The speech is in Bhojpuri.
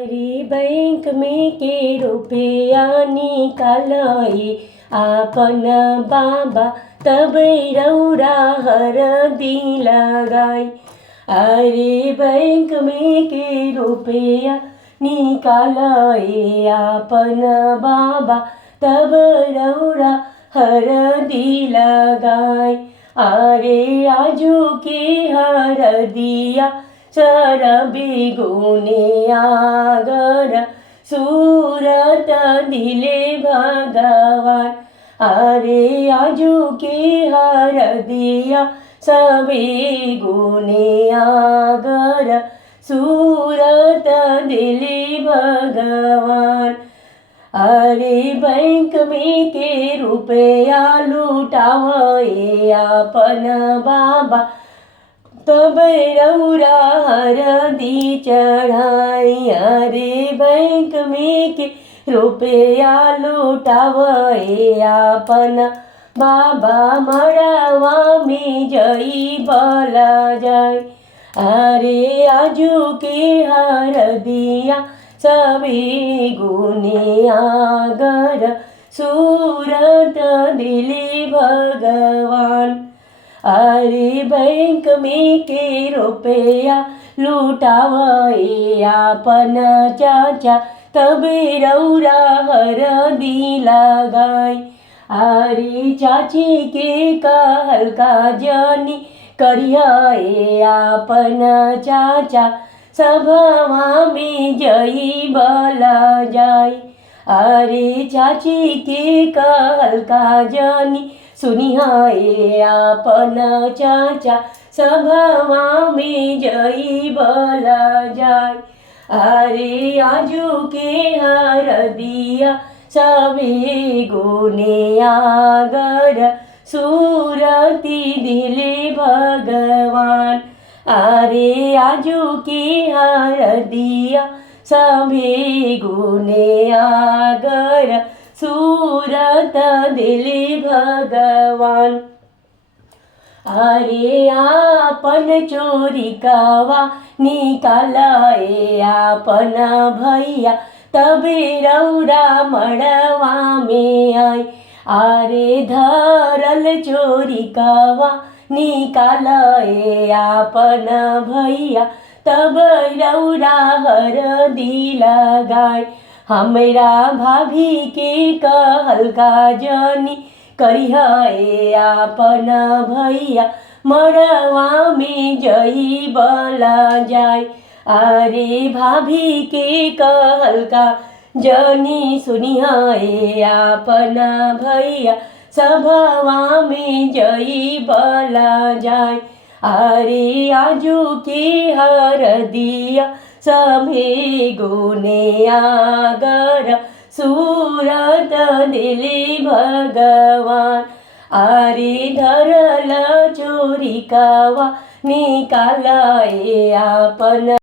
रे बैंक में के रुपया निकालए आपन बाबा तब रौरा हरदी लगाई। अरे बैंक में के रुपया निकालए आपन बाबा तब रौरा हरदी लगाई। अरे आजू के हरदिया सर बिगुने आगर सूरत दिले भगवान। अरे आजू के हरदिया सबे गुने आगर सूरत दिले भगवान। अरे बैंक में के रुपया लुटावे आपन बाबा तब रौरा हरदी चढ़ाई। अरे बैंक में के रुपया लुटावे आपन बाबा मड़वा में जई बला जाए। अरे आजू के हरदिया सभी गुने आगर सूरत दिले भगवान। अरे बैंक में के रुपया लुटावे आपन चाचा तब रौरा हरदी लगाई। अरे चाची के कहल का जनी करिए आपन चाचा सभवा में जई बला जाई। अरे चाची के कहल का जनी सुनिए आपन चाचा सभवा में जई बला जाय। अरे आजू के हरदिया सबे गुने आगर सूरती दिले भगवान। अरे आजू के हरदिया सभे गुने आगर सूरत दिले भगवान। अरे आपन चोरी कावा निकालए आपन भैया तब रौरा मड़वा में आई। अरे धरल चोरी कावा निकालए आपन भैया तब रौरा हरदी लगाई। हमरा भाभी के कहल का जनी करिए आपन भैया मड़वा में जई बला जाए। अरे भाभी के कहल का जनी सुनिए आपन भैया सभवा में जई बला जाए। अरे आजू के हरदिया सभे गुने आगर सूरत दिले भगवान। अरे धरल चोरी कावा निकालए आपन